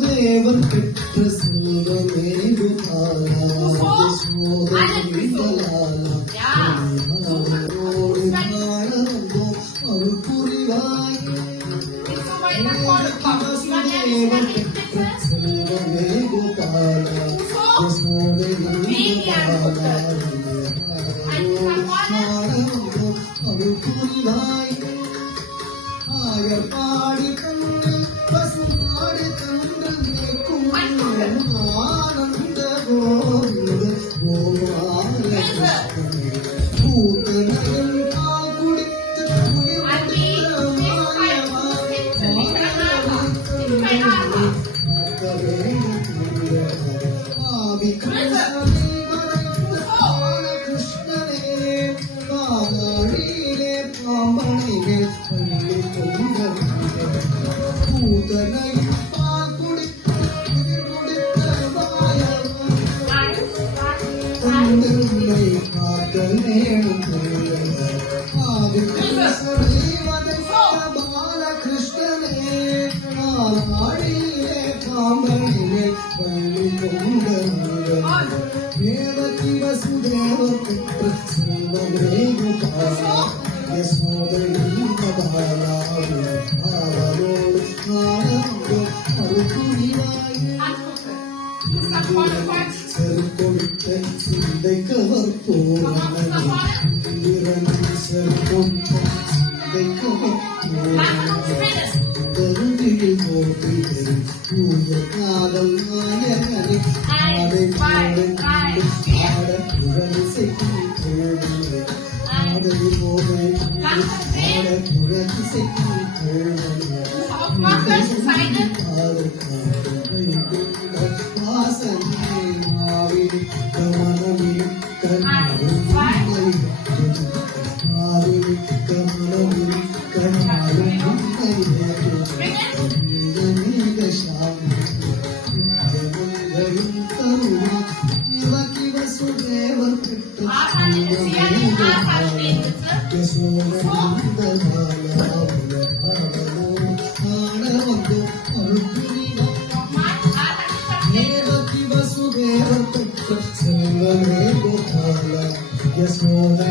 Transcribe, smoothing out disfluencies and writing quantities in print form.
வசுதேவன் பெற்ற செல்வமே கோபாலா அவரோடு வாழ வந்தோம் அருள் புரிவாயே வசுதேவன் பெற்ற செல்வமே கோபாலா யசோதையின் அருள் புரிவாயே ஆயப்பாடி தந்து பசுமாடி தந்து மேற்கும் ஆனந்த கோவிந்த கோபால பூத்தனையும் பால் குடித்து ஆவி கிருஷ்ணனே பாதாழியிலே பாம்பனைகள் பள்ளி தொங்க பூதனை பால் குடித்து முடித்த வாயை காக்க நேடும் பாலகிருஷ்ணனே பாதாழியிலே பாம்பனைகள் பள்ளி தொங்க தேவகி வசுதேவ பெற்ற செல்வமே கோபாலா யசோதையின் கோபாலா அவரோடு ஆனந்தம் அருள் புரிவாயே செருக்கொடுத்த சிந்தை கவர்ப்போரே செருக்கொடுத்த சிந்தை கவர்ப்போரே கருவியில் போற்றி தூய காதல் நாயகனே ஆடை ஆட குரலிசைக்கும் தோழனே ஆடை போதை ஆட குரலிசைக்கும் தோழனே வாசனை மாவின் கமனமின் கண்ணாலும் மாவின் கமனமின் கண்ணாலும் வசுதேவர் பெற்ற செல்வமே கோபாலா யசோதை